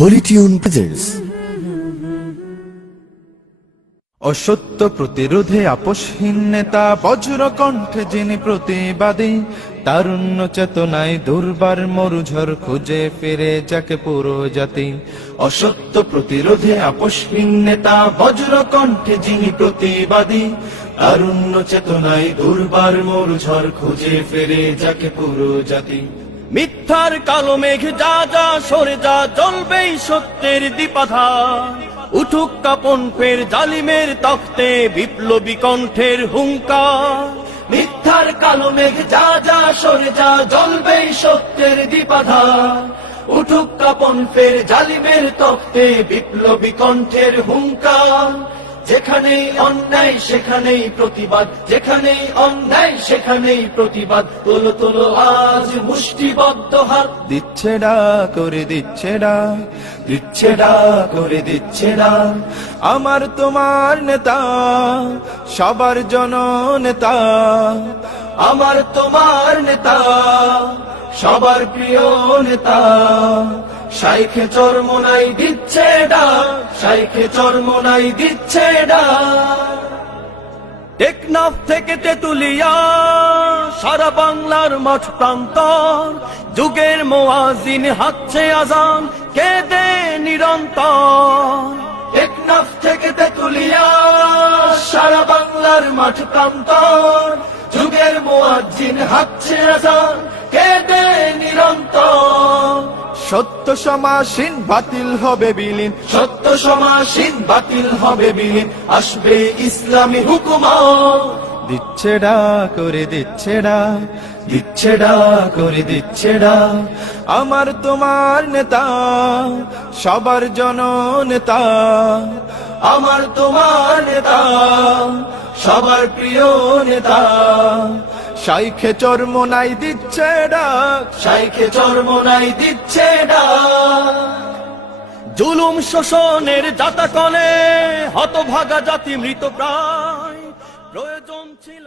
Holi tune presents. অসত্য প্রতিরোধে আপোষহীন নেতা, বজ্র কণ্ঠে যিনি প্রতিবাদী, তারুণ্য চেতনায় দুর্বার মরুঝড় খুঁজে ফিরে যাকে পুরো জাতি। অসত্য প্রতিরোধে আপোষহীন নেতা, বজ্র কণ্ঠে যিনি প্রতিবাদী, তারুণ্য চেতনায় দুর্বার মরুঝড় খুঁজে ফিরে যাকে পুরো জাতি। মিথ্যার কালো মেঘ যা যা সরে যা, জ্বলবেই সত্যের দীপাধার। উঠুক কাপন ফের জালিমের তখ্তে, বিপ্লবী কণ্ঠের হুঙ্কার। মিথ্যার কালো মেঘ যা যা সরে যা, জ্বলবেই সত্যের দীপাধার। উঠুক কাপন ফের জালিমের তখ্তে, বিপ্লবী কণ্ঠের হুঙ্কার। যেখানেই অন্যায় সেখানেই প্রতিবাদ, যেখানেই অন্যায় সেখানেই প্রতিবাদ। তোলো তোলো আজ মুষ্টিবদ্ধ হাত, দিচ্ছে ডা করে দিচ্ছে ডা, দিচ্ছে ডা করে দিচ্ছে ডা। আমার তোমার নেতা, সবার জননেতা। আমার তোমার নেতা, সবার প্রিয় নেতা। শাইখে চরমোনাই দিচ্ছে ডাক, শাইখে চরমোনাই দিচ্ছে ডাক। টেকনাফ থেকে তেতুলিয়া, সারা বাংলার মাঠ প্রান্তর, যুগের মুয়াজ্জিন হাঁকছে আজান, কেঁদে নিরন্তর। টেকনাফ থেকে তেতুলিয়া, সারা বাংলার মাঠ প্রান্তর, যুগের মুয়াজ্জিন হাঁকছে আজান, কেঁদে নিরন্তর। সত্য সমাসীন বাতিল হবে বিলীন, সত্য সমাসীন বাতিল হবে বিলীন, আসবে ইসলামী হুকুমত। দিচ্ছে ডা করে দিচ্ছে ডা, দিচ্ছে ডা করে দিচ্ছে ডা। আমার তোমার নেতা, সবার জননেতা। আমার তোমার নেতা, সবার প্রিয় নেতা। শাইখে চরমোনাই দিচ্ছে ডাক, শাইখে চরমোনাই দিচ্ছে ডাক। জুলুম শোষণের জাতাকলে হতভাগা জাতি মৃত প্রায়, প্রয়োজন ছিল